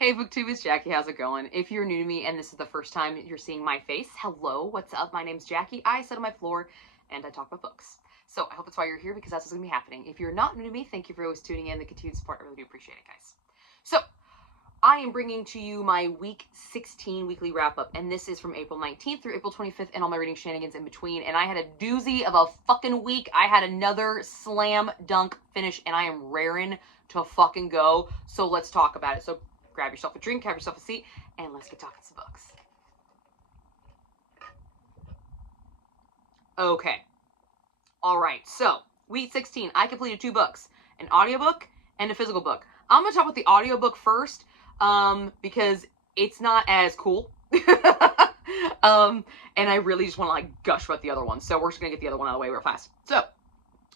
Hey BookTube, it's Jackie. How's it going? If you're new to me and this is the first time you're seeing my face, hello, what's up? My name's Jackie. I sit on my floor and I talk about books. So I hope that's why you're here, because that's what's going to be happening. If you're not new to me, thank you for always tuning in. The continued support, I really do appreciate it, guys. So I am bringing to you my week 16 weekly wrap-up, and this is from April 19th through April 25th and all my reading shenanigans in between. And I had a doozy of a fucking week. I had another slam dunk finish, and I am raring to fucking go. So let's talk about it. So grab yourself a drink, have yourself a seat, and let's get talking some books. Okay. All right. So, week 16, I completed 2 books, an audiobook and a physical book. I'm going to talk about the audiobook first, because it's not as cool. And I really just want to like gush about the other one. So we're just going to get the other one out of the way real fast. So,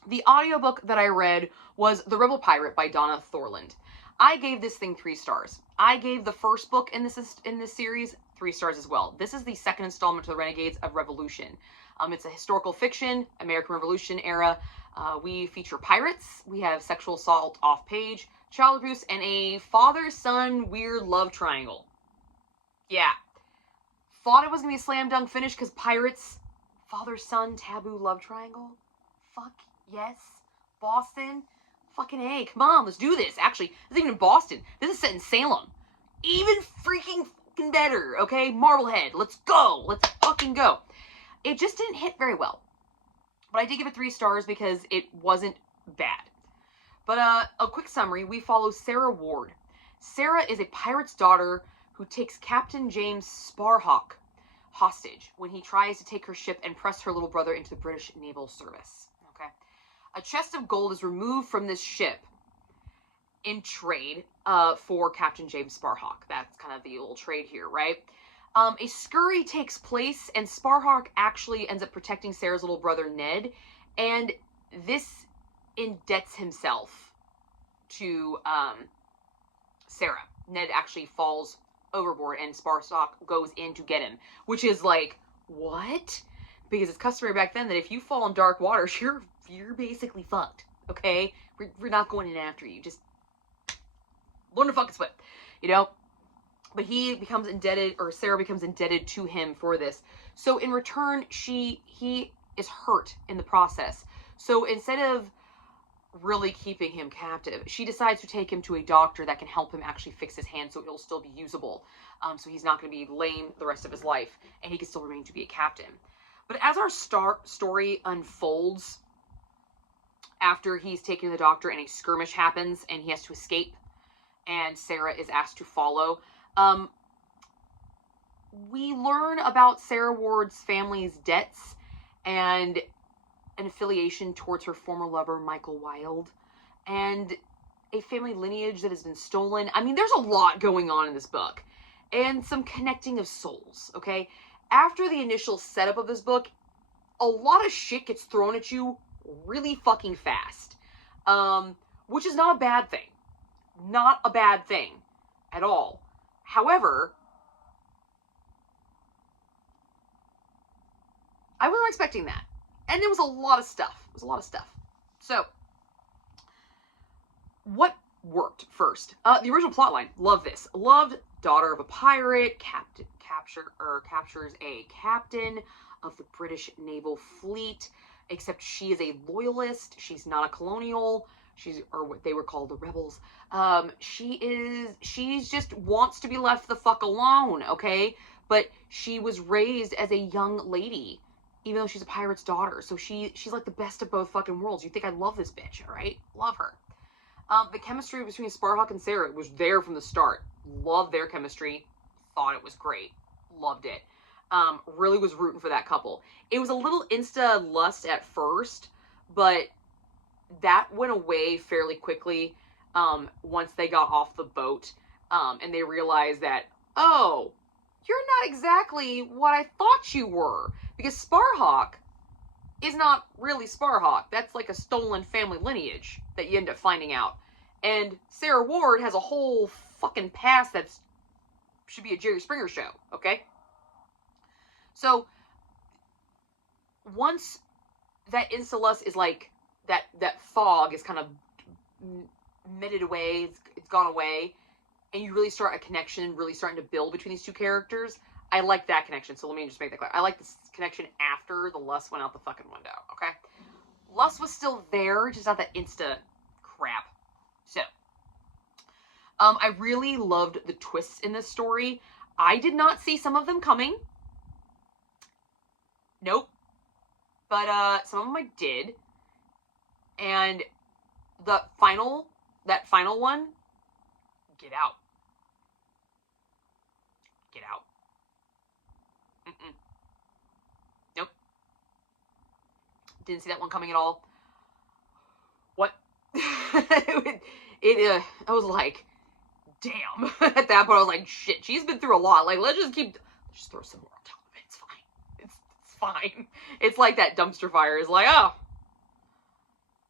the audiobook that I read was The Rebel Pirate by Donna Thorland. I gave this thing 3 stars. I gave the first book in this series 3 stars as well. This is the second installment to the Renegades of Revolution. It's a historical fiction, American Revolution era. We feature pirates. We have sexual assault off page, child abuse, and a father-son weird love triangle. Yeah. Thought it was going to be a slam dunk finish because pirates, father-son taboo love triangle. Fuck yes. Boston. Fucking A, come on, let's do this. Actually, this isn't even in Boston. This is set in Salem. Even freaking fucking better, okay? Marblehead, let's go. Let's fucking go. It just didn't hit very well. But I did give it 3 stars because it wasn't bad. But a quick summary, we follow Sarah Ward. Sarah is a pirate's daughter who takes Captain James Sparhawk hostage when he tries to take her ship and press her little brother into the British naval service. Okay? A chest of gold is removed from this ship in trade for Captain James Sparhawk. That's kind of the old trade here, right? A scurry takes place, and Sparhawk actually ends up protecting Sarah's little brother, Ned, and this indebts himself to Sarah. Ned actually falls overboard, and Sparhawk goes in to get him, which is like, what? Because it's customary back then that if you fall in dark waters, you're basically fucked, okay? We're not going in after you. Just learn to fucking swim, you know? But he becomes indebted, or Sarah becomes indebted to him for this. So in return, he is hurt in the process. So instead of really keeping him captive, she decides to take him to a doctor that can help him actually fix his hand so it'll still be usable. So he's not going to be lame the rest of his life, and he can still remain to be a captain. But as our story unfolds, after he's taken to the doctor and a skirmish happens and he has to escape and Sarah is asked to follow, we learn about Sarah Ward's family's debts and an affiliation towards her former lover, Michael Wilde, and a family lineage that has been stolen. I mean, there's a lot going on in this book, and some connecting of souls, okay? After the initial setup of this book, a lot of shit gets thrown at you really fucking fast, which is not a bad thing. Not a bad thing at all. However, I wasn't expecting that. And it was a lot of stuff. So, what worked first? The original plotline. Love this. Loved daughter of a pirate, captures a captain of the British naval fleet, except she is a loyalist. She's not a colonial. Or what they were called, the rebels. She's just wants to be left the fuck alone, okay? But she was raised as a young lady, even though she's a pirate's daughter. So she's like the best of both fucking worlds. You think I love this bitch, alright? Love her. The chemistry between Sparhawk and Sarah was there from the start. Loved their chemistry. Thought it was great. Loved it. Really was rooting for that couple. It was a little insta-lust at first, but that went away fairly quickly once they got off the boat and they realized that, oh, you're not exactly what I thought you were. Because Sparhawk is not really Sparhawk. That's like a stolen family lineage that you end up finding out. And Sarah Ward has a whole fucking past that should be a Jerry Springer show, okay? So, once that insta-lust is like, that fog is kind of mitted away, it's gone away, and you really start a connection, really starting to build between these two characters. I like that connection, so let me just make that clear. I like this connection after the lust went out the fucking window, okay? Lust was still there, just not that insta crap. So, I really loved the twists in this story. I did not see some of them coming. Nope. But, some of them I did. And that final one, get out. Get out. Mm-mm. Nope. Didn't see that one coming at all. What? I was like, damn. At that point, I was like, shit, she's been through a lot. Like, let's just throw some more on top of it. It's fine. It's fine. It's like that dumpster fire is like, oh,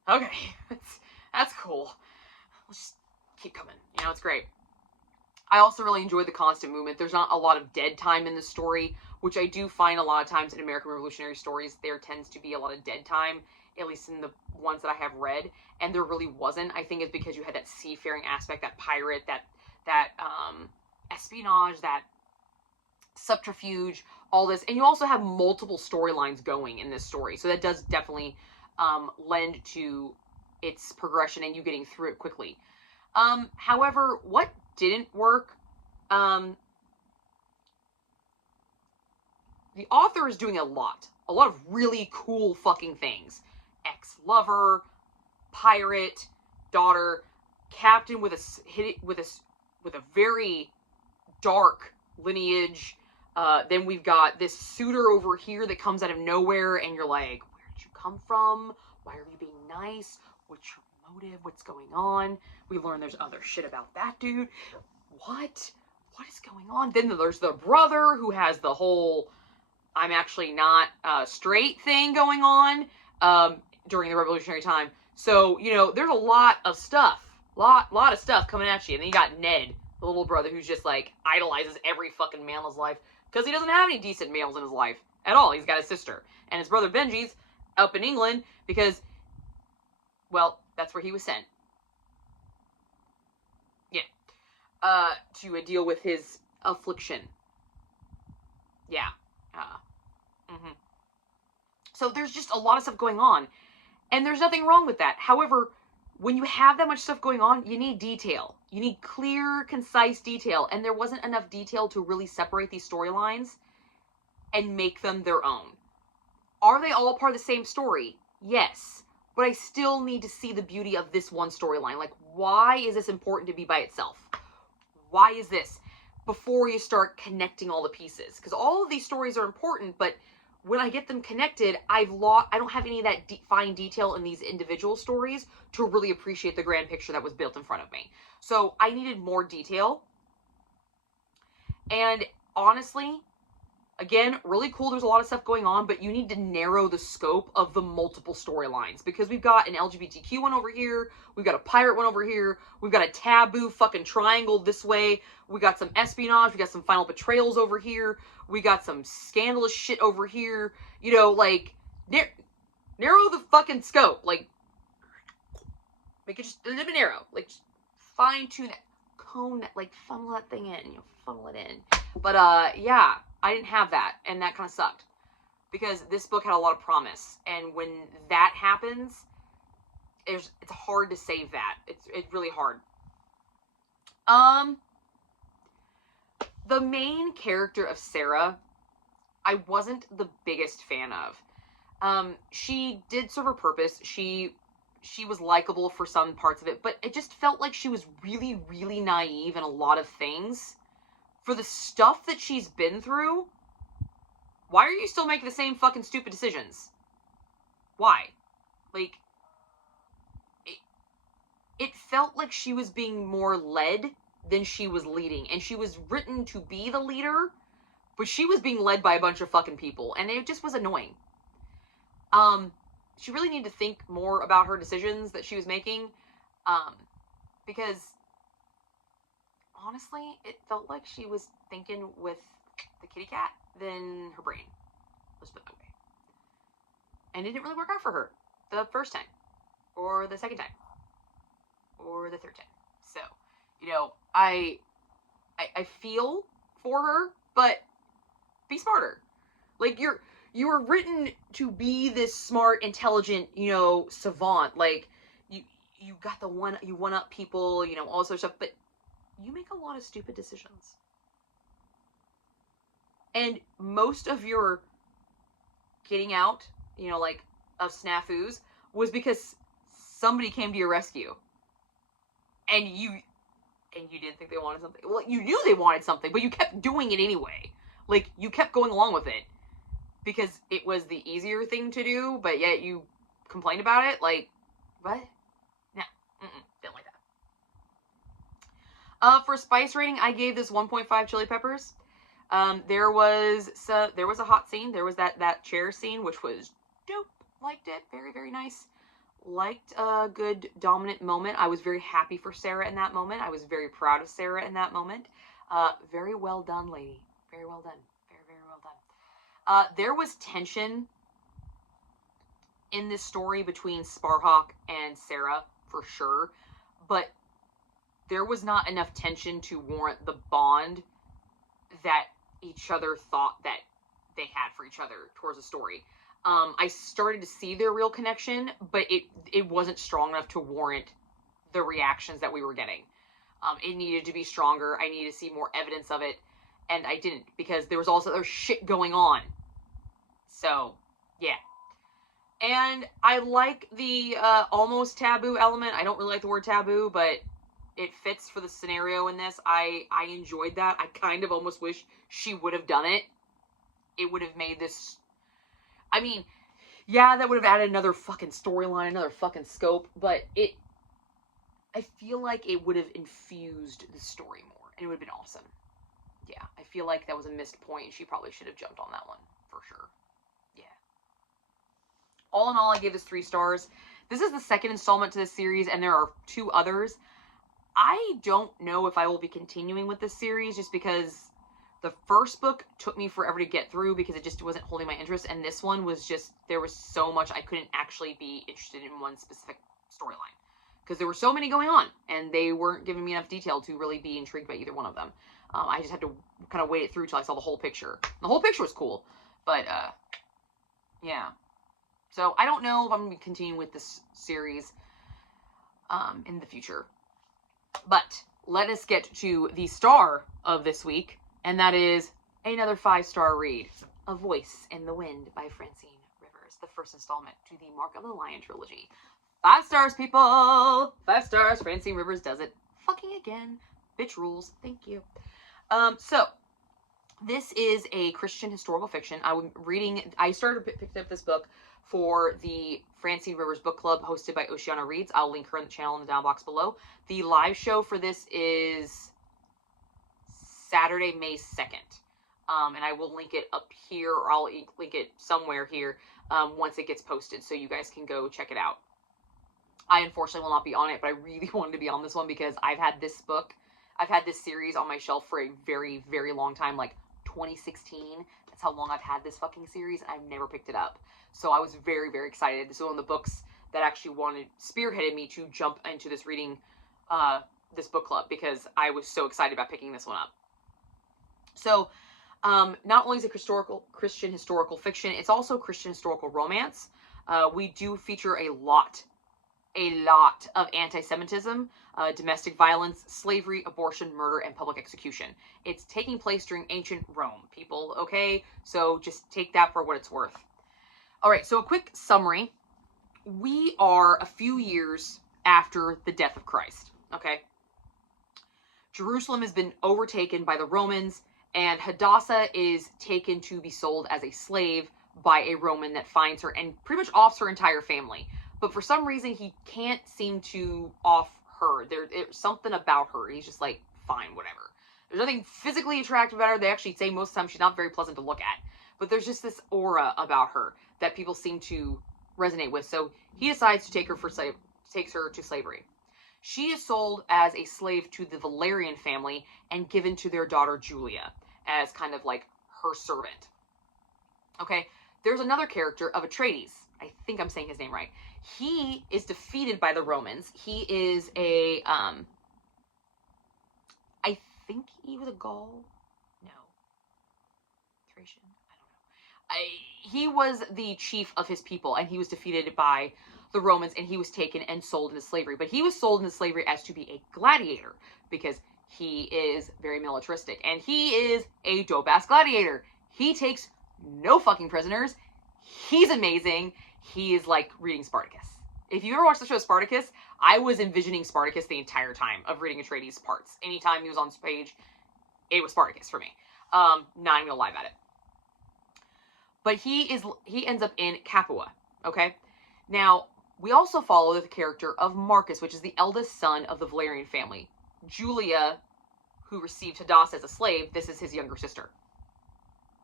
okay, that's cool. Let's just keep coming. You know, it's great. I also really enjoyed the constant movement. There's not a lot of dead time in the story, which I do find a lot of times in American Revolutionary stories. There tends to be a lot of dead time, at least in the ones that I have read, and there really wasn't. I think it's because you had that seafaring aspect, that pirate, that espionage, that subterfuge, all this, and you also have multiple storylines going in this story, so that does definitely lend to its progression and you getting through it quickly. However, what didn't work, the author is doing a lot of really cool fucking things. Ex-lover, pirate, daughter, captain with a very dark lineage. Then we've got this suitor over here that comes out of nowhere, and you're like, where did you come from? Why are you being nice? What's your motive? What's going on? We learn there's other shit about that dude. What is going on? Then there's the brother who has the whole I'm actually not straight thing going on during the revolutionary time. So, you know, there's a lot of stuff. Lot of stuff coming at you. And then you got Ned, the little brother, who's just like idolizes every fucking male in his life because he doesn't have any decent males in his life at all. He's got a sister. And his brother Benji's up in England because, well, that's where he was sent. Yeah. To deal with his affliction. Yeah. So there's just a lot of stuff going on. And there's nothing wrong with that. However, when you have that much stuff going on, you need detail. You need clear, concise detail. And there wasn't enough detail to really separate these storylines and make them their own. Are they all part of the same story? Yes. But I still need to see the beauty of this one storyline. Like, why is this important to be by itself? Why is this? Before you start connecting all the pieces. Because all of these stories are important, but when I get them connected, I don't have any of that fine detail in these individual stories to really appreciate the grand picture that was built in front of me. So I needed more detail. And honestly, again, really cool. There's a lot of stuff going on, but you need to narrow the scope of the multiple storylines because we've got an LGBTQ one over here. We've got a pirate one over here. We've got a taboo fucking triangle this way. We got some espionage. We got some final betrayals over here. We got some scandalous shit over here. You know, like, narrow the fucking scope. Like, make it just a little bit narrow. Like, just fine tune that. Cone that, like, funnel that thing in. You know, funnel it in. But, yeah, I didn't have that. And that kind of sucked. Because this book had a lot of promise. And when that happens, it's hard to save that. It's really hard. The main character of Sarah, I wasn't the biggest fan of. She did serve her purpose. She was likable for some parts of it, but it just felt like she was really, really naive in a lot of things. For the stuff that she's been through, why are you still making the same fucking stupid decisions? Why? Like, it felt like she was being more led than she was leading. And she was written to be the leader, but she was being led by a bunch of fucking people. And it just was annoying. She really needed to think more about her decisions that she was making. Because, honestly, it felt like she was thinking with the kitty cat than her brain. Let's put it that way. And it didn't really work out for her the first time. Or the second time. Or the third time. So, you know, I I feel for her, but be smarter. Like, you were written to be this smart, intelligent, savant. Like, you got you one up people, all sorts of stuff, but you make a lot of stupid decisions. And most of your getting out, like, of snafus was because somebody came to your rescue. And you didn't think they wanted something. Well, you knew they wanted something, but you kept doing it anyway. Like, you kept going along with it. Because it was the easier thing to do, but yet you complained about it? Like, what? No. Didn't like that. For spice rating, I gave this 1.5 chili peppers. There was a hot scene. There was that chair scene, which was dope. Liked it. Very, very nice. Liked a good dominant moment. I was very happy for Sarah in that moment. I was very proud of Sarah in that moment. Very well done, lady. Very well done. Very, very well done. There was tension in this story between Sparhawk and Sarah, for sure. But there was not enough tension to warrant the bond that each other thought that they had for each other towards the story. I started to see their real connection, but it wasn't strong enough to warrant the reactions that we were getting. It needed to be stronger. I needed to see more evidence of it, and I didn't, because there was also other shit going on. So, yeah. And I like the almost taboo element. I don't really like the word taboo, but it fits for the scenario in this. I enjoyed that. I kind of almost wish she would have done it. It would have made this... I mean, yeah, that would have added another fucking storyline, another fucking scope, but I feel like it would have infused the story more, and it would have been awesome. Yeah, I feel like that was a missed point, and she probably should have jumped on that one, for sure. Yeah. All in all, I gave this 3 stars. This is the second installment to this series, and there are 2 others. I don't know if I will be continuing with this series, just because the first book took me forever to get through because it just wasn't holding my interest, and this one was just, there was so much I couldn't actually be interested in one specific storyline. Because there were so many going on, and they weren't giving me enough detail to really be intrigued by either one of them. I just had to kind of wait it through till I saw the whole picture. The whole picture was cool, but, yeah. So, I don't know if I'm going to be continuing with this series in the future. But, let us get to the star of this week, and that is another 5-star read, A Voice in the Wind by Francine Rivers, the first installment to the Mark of the Lion trilogy. 5 stars, people! 5 stars. Francine Rivers does it fucking again. Bitch rules. Thank you. So, this is a Christian historical fiction. I started picking up this book for the Francine Rivers Book Club hosted by Oceana Reads. I'll link her in the channel in the down box below. The live show for this is Saturday, May 2nd. And I will link it up here, or I'll link it somewhere here once it gets posted, so you guys can go check it out. I unfortunately will not be on it, but I really wanted to be on this one because I've had this series on my shelf for a very, very long time, like 2016. That's how long I've had this fucking series, and I've never picked it up. So I was very, very excited. This is one of the books that actually spearheaded me to jump into this reading, this book club, because I was so excited about picking this one up. So, not only is it Christian historical fiction, it's also Christian historical romance. We do feature a lot of anti-Semitism, domestic violence, slavery, abortion, murder, and public execution. It's taking place during ancient Rome, people, okay? So just take that for what it's worth. All right, so a quick summary. We are a few years after the death of Christ, okay? Jerusalem has been overtaken by the Romans, and Hadassah is taken to be sold as a slave by a Roman that finds her and pretty much offs her entire family. But for some reason, he can't seem to off her. There's something about her. He's just like, fine, whatever. There's nothing physically attractive about her. They actually say most of the time she's not very pleasant to look at. But there's just this aura about her that people seem to resonate with. So he decides to takes her to slavery. She is sold as a slave to the Valerian family and given to their daughter Julia as kind of like her servant. Okay, there's another character of Atreides. I think I'm saying his name right. He is defeated by the Romans. He is I think he was a Gaul. No. Thracian? I don't know. He was the chief of his people, and he was defeated by the Romans, and he was taken and sold into slavery. But he was sold into slavery as to be a gladiator, because he is very militaristic, and he is a dope-ass gladiator. He takes no fucking prisoners. He's amazing. He is like reading Spartacus. If you ever watched the show Spartacus, I was envisioning Spartacus the entire time of reading Atreides' parts. Anytime he was on stage, it was Spartacus for me. Not even gonna lie about it. But he ends up in Capua, okay? Now, we also follow the character of Marcus, which is the eldest son of the Valerian family. Julia, who received Hadassah as a slave, this is his younger sister.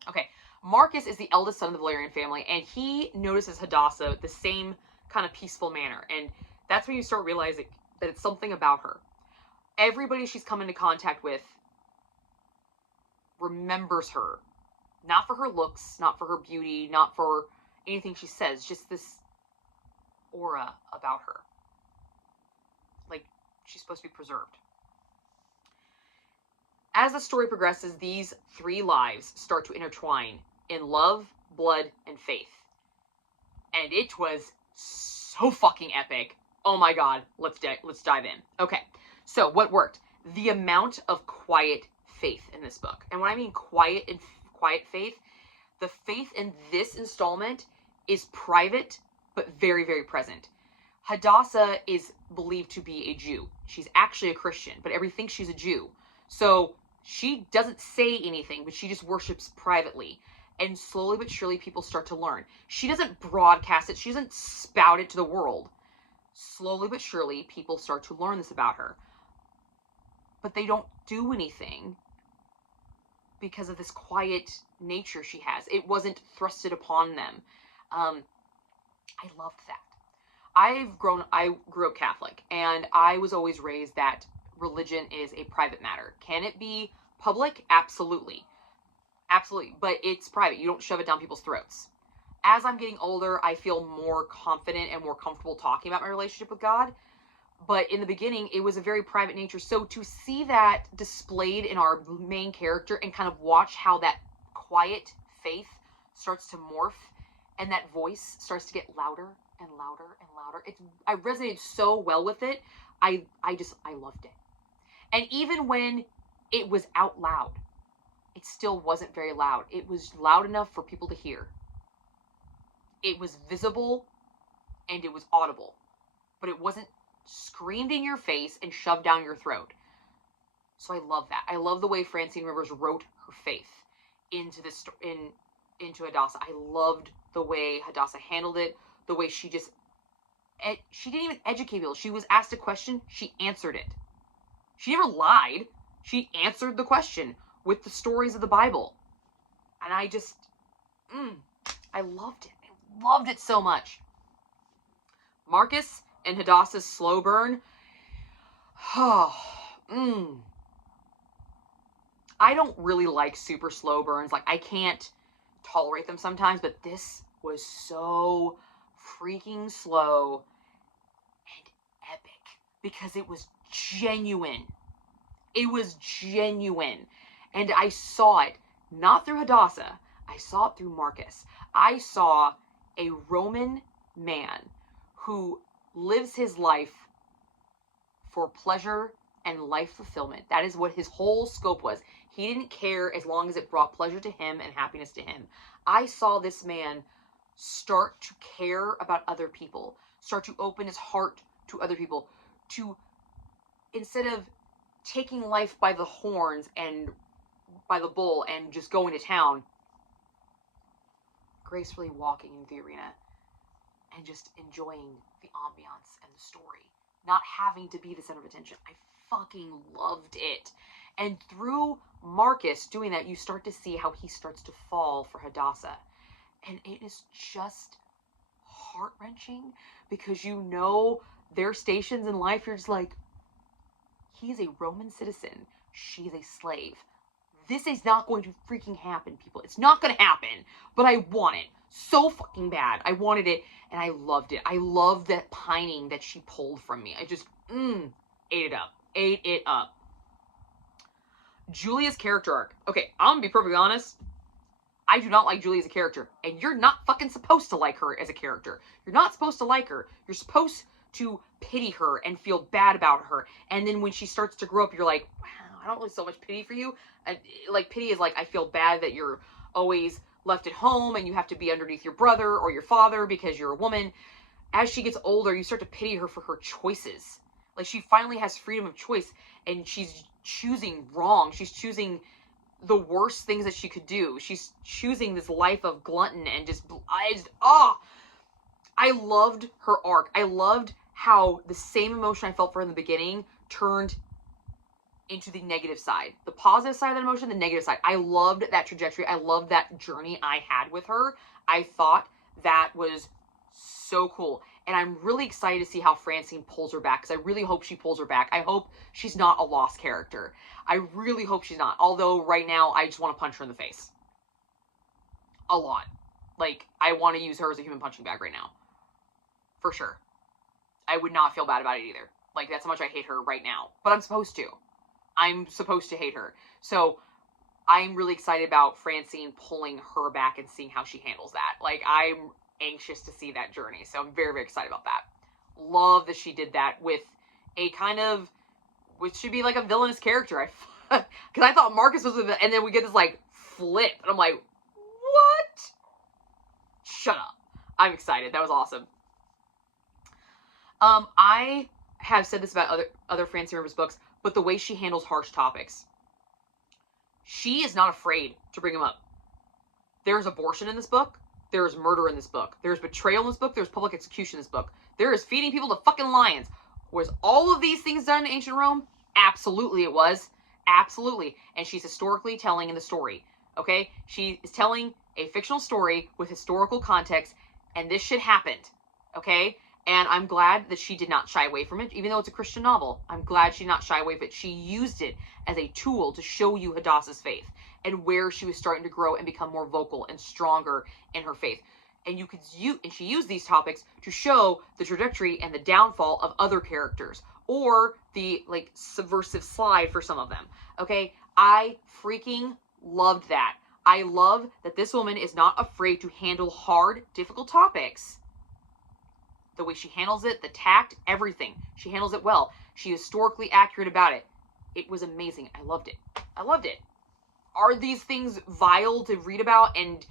Okay, Marcus is the eldest son of the Valerian family, and he notices Hadassah the same kind of peaceful manner, and that's when you start realizing that it's something about her. Everybody she's come into contact with remembers her. Not for her looks, not for her beauty, not for anything she says, just this aura about her. Like, she's supposed to be preserved. As the story progresses, these three lives start to intertwine in love, blood, and faith. And it was so fucking epic. Oh my god, let's dive in. Okay, so what worked? The amount of quiet faith in this book. And when I mean quiet faith, the faith in this installment is private, but very, very present. Hadassah is believed to be a Jew. She's actually a Christian, but everybody thinks she's a Jew. So she doesn't say anything, but she just worships privately. And slowly but surely people start to learn. She doesn't broadcast it. She doesn't spout it to the world. Slowly but surely people start to learn this about her. But they don't do anything because of this quiet nature she has. It wasn't thrusted upon them. I loved that. I grew up Catholic, and I was always raised that religion is a private matter. Can it be public? Absolutely. Absolutely. But it's private. You don't shove it down people's throats. As I'm getting older, I feel more confident and more comfortable talking about my relationship with God. But in the beginning, it was a very private nature. So to see that displayed in our main character and kind of watch how that quiet faith starts to morph and that voice starts to get louder and louder and louder. I resonated so well with it. I loved it. And even when it was out loud, it still wasn't very loud. It was loud enough for people to hear. It was visible and it was audible, but it wasn't screamed in your face and shoved down your throat. So I love that. I love the way Francine Rivers wrote her faith into this into Hadassah. I loved the way Hadassah handled it, the way she didn't even educate people. She was asked a question, she answered it. She never lied. She answered the question with the stories of the Bible. And I just, I loved it. I loved it so much. Marcus and Hadassah's slow burn. I don't really like super slow burns. Like, I can't tolerate them sometimes, but this was so freaking slow and epic because it was genuine. It was genuine. And I saw it not through Hadassah. I saw it through Marcus. I saw a Roman man who lives his life for pleasure and life fulfillment. That is what his whole scope was. He didn't care as long as it brought pleasure to him and happiness to him. I saw this man start to care about other people, start to open his heart to other people, to, instead of taking life by the horns and by the bull and just going to town, gracefully walking into the arena and just enjoying the ambiance and the story, not having to be the center of attention. I fucking loved it. And through Marcus doing that, you start to see how he starts to fall for Hadassah. And it is just heart-wrenching because you know their stations in life. You're just like, he's a Roman citizen. She's a slave. This is not going to freaking happen, people. It's not going to happen. But I want it so fucking bad. I wanted it, and I loved it. I loved that pining that she pulled from me. I just, ate it up. Ate it up. Julia's character arc. Okay, I'm gonna be perfectly honest. I do not like Julia as a character, and you're not fucking supposed to like her as a character. You're not supposed to like her. You're supposed to pity her and feel bad about her. And then when she starts to grow up, you're like, wow, I don't really so much pity for you. And like, pity is like, I feel bad that you're always left at home and you have to be underneath your brother or your father because you're a woman. As she gets older, you start to pity her for her choices. Like, she finally has freedom of choice, and she's choosing wrong. She's choosing the worst things that she could do. She's choosing this life of glutton and just, I loved her arc. I loved how the same emotion I felt for her in the beginning turned into the negative side. The positive side of that emotion, the negative side. I loved that trajectory. I loved that journey I had with her. I thought that was so cool. And I'm really excited to see how Francine pulls her back, because I really hope she pulls her back. I hope she's not a lost character. I really hope she's not. Although right now, I just want to punch her in the face. A lot. Like, I want to use her as a human punching bag right now. For sure. I would not feel bad about it either. Like, that's how much I hate her right now. But I'm supposed to. I'm supposed to hate her. So, I'm really excited about Francine pulling her back and seeing how she handles that. Like, I'm anxious to see that journey. So, I'm very, very excited about that. Love that she did that with a kind of, which should be like a villainous character. Because I thought Marcus was a, and then we get this, like, flip. And I'm like, what? Shut up. I'm excited. That was awesome. I have said this about other Francine Rivers books, but the way she handles harsh topics. She is not afraid to bring them up. There's abortion in this book. There's murder in this book. There's betrayal in this book. There's public execution in this book. There is feeding people to fucking lions. Was all of these things done in ancient Rome? Absolutely it was. Absolutely. And she's historically telling in the story. Okay? She is telling a fictional story with historical context, and this shit happened. Okay? And I'm glad that she did not shy away from it, even though it's a Christian novel. I'm glad she did not shy away from it. She used it as a tool to show you Hadassah's faith and where she was starting to grow and become more vocal and stronger in her faith. And she used these topics to show the trajectory and the downfall of other characters, or the like subversive slide for some of them. Okay, I freaking loved that. I love that this woman is not afraid to handle hard, difficult topics. The way she handles it, the tact, everything. She handles it well. She is historically accurate about it. It was amazing. I loved it. I loved it. Are these things vile to read about? And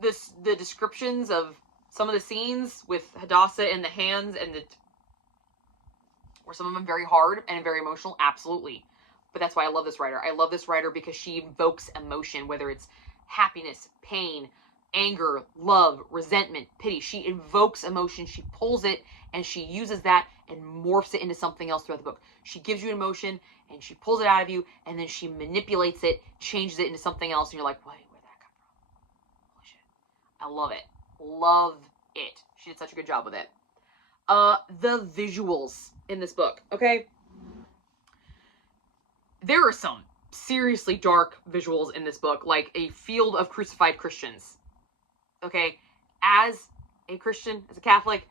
the descriptions of some of the scenes with Hadassah and the hands and were some of them very hard and very emotional? Absolutely. But that's why I love this writer. I love this writer because she invokes emotion, whether it's happiness, pain, anger, love, resentment, pity. She invokes emotion, she pulls it, and she uses that and morphs it into something else throughout the book. She gives you emotion, and she pulls it out of you, and then she manipulates it, changes it into something else, and you're like, wait, where'd that come from? Holy shit. I love it. Love it. She did such a good job with it. The visuals in this book, okay? There are some seriously dark visuals in this book, like a field of crucified Christians. Okay, as a Christian, as a Catholic,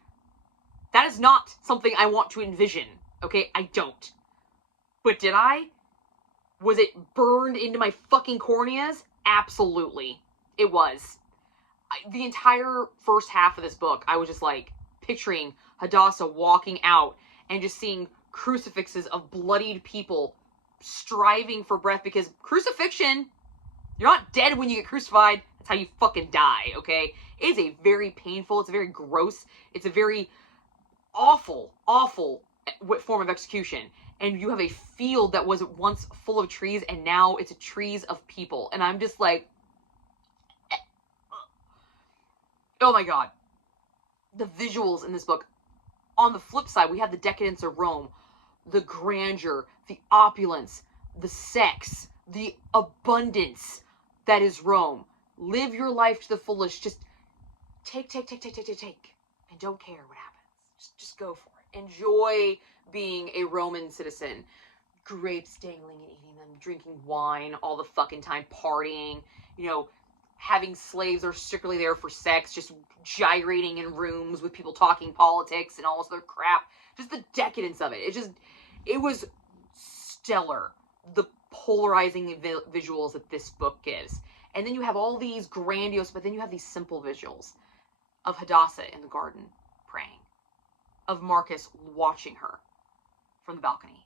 that is not something I want to envision. Okay, I don't. But did I? Was it burned into my fucking corneas? Absolutely. It was. The entire first half of this book, I was just like picturing Hadassah walking out and just seeing crucifixes of bloodied people striving for breath, because crucifixion, you're not dead when you get crucified. That's how you fucking die, okay? It is a very painful, it's a very gross, it's a very awful, awful form of execution. And you have a field that was once full of trees, and now it's trees of people. And I'm just like, oh my god. The visuals in this book. On the flip side, we have the decadence of Rome, the grandeur, the opulence, the sex, the abundance that is Rome. Live your life to the fullest. Just take, and don't care what happens. Just go for it. Enjoy being a Roman citizen. Grapes dangling and eating them, drinking wine all the fucking time, partying, having slaves that are strictly there for sex, just gyrating in rooms with people talking politics and all this other crap. Just the decadence of it. It was stellar. The polarizing visuals that this book gives. And then you have all these grandiose, but then you have these simple visuals of Hadassah in the garden praying, of Marcus watching her from the balcony,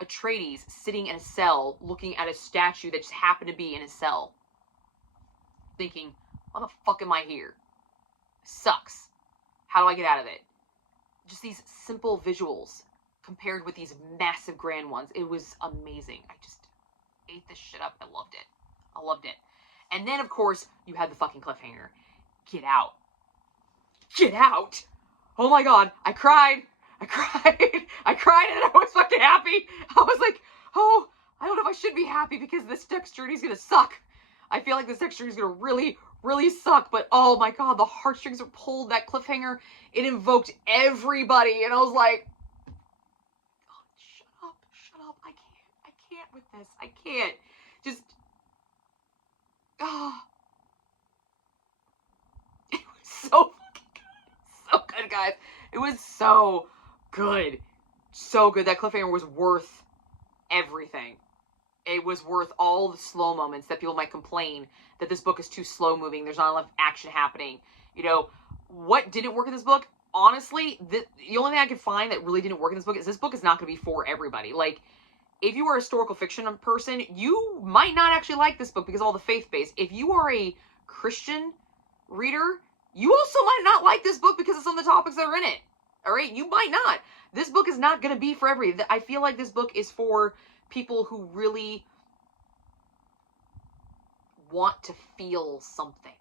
Atreides sitting in a cell looking at a statue that just happened to be in a cell, thinking, why the fuck am I here? Sucks. How do I get out of it? Just these simple visuals compared with these massive grand ones. It was amazing. I just ate this shit up. I loved it. I loved it. And then, of course, you had the fucking cliffhanger. Get out. Get out. Oh my god. I cried. I cried and I was fucking happy. I was like, oh, I don't know if I should be happy because this next journey is gonna suck. I feel like this next journey is gonna really, really suck. But oh my god, the heartstrings are pulled. That cliffhanger, it invoked everybody. And I was like, oh, shut up. I can't with this. I can't. Just, oh. It was so fucking good. So good, guys. It was so good. So good. That cliffhanger was worth everything. It was worth all the slow moments that people might complain that this book is too slow moving. There's not enough action happening. You know, what didn't work in this book? Honestly, the only thing I could find that really didn't work in this book is not going to be for everybody. Like, if you are a historical fiction person, you might not actually like this book because of all the faith-based. If you are a Christian reader, you also might not like this book because of some of the topics that are in it. All right? You might not. This book is not going to be for everybody. I feel like this book is for people who really want to feel something.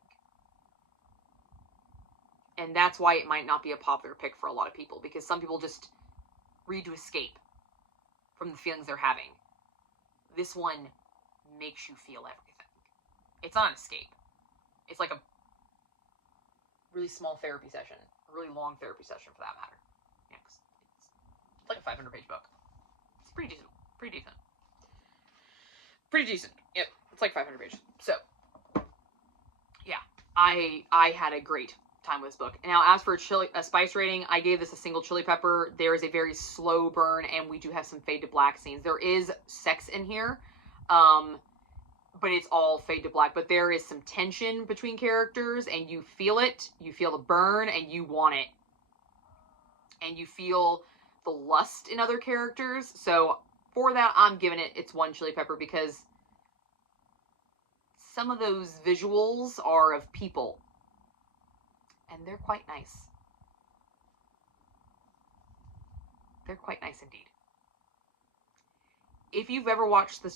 And that's why it might not be a popular pick for a lot of people, because some people just read to escape from the feelings they're having. This one makes you feel everything. It's not an escape. It's like a really small therapy session, a really long therapy session for that matter. Yeah, it's like a 500-page book. It's pretty decent. Pretty decent. Yep, it's like 500 pages. So, yeah, I had a great time with this book. Now, as for a spice rating, I gave this a single chili pepper. There is a very slow burn, and we do have some fade to black scenes. There is sex in here, but it's all fade to black. But there is some tension between characters, and you feel it. You feel the burn, and you want it. And you feel the lust in other characters. So, for that, I'm giving it its one chili pepper because some of those visuals are of people. And they're quite nice. They're quite nice indeed. If you've ever watched the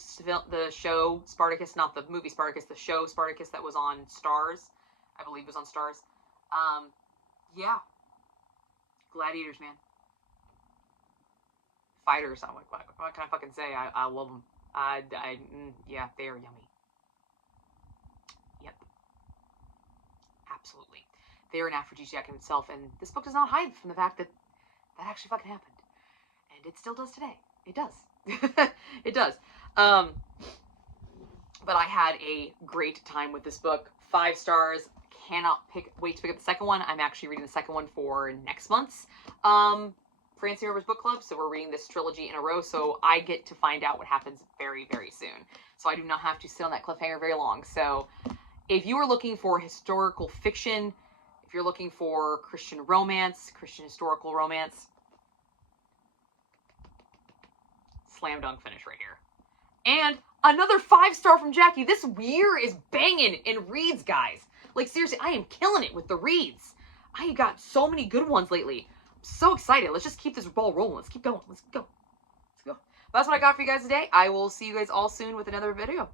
show Spartacus, not the movie Spartacus, the show Spartacus that was on Starz, I believe it was on Starz. Yeah. Gladiators, man. Fighters, I'm like, what can I fucking say? I love them. Yeah, they are yummy. Yep. Absolutely. They are an aphrodisiac in itself, and this book does not hide from the fact that that actually fucking happened. And it still does today. It does. It does. But I had a great time with this book. 5 stars. Cannot wait to pick up the second one. I'm actually reading the second one for next month's Francine Rivers book club. So we're reading this trilogy in a row. So I get to find out what happens very, very soon. So I do not have to sit on that cliffhanger very long. So if you are looking for historical fiction, if you're looking for Christian romance, Christian historical romance, slam dunk finish right here. And another 5-star from Jackie. This year is banging in reads, guys. Like, seriously, I am killing it with the reads. I got so many good ones lately. I'm so excited. Let's just keep this ball rolling. Let's keep going. Let's go. Let's go. That's what I got for you guys today. I will see you guys all soon with another video.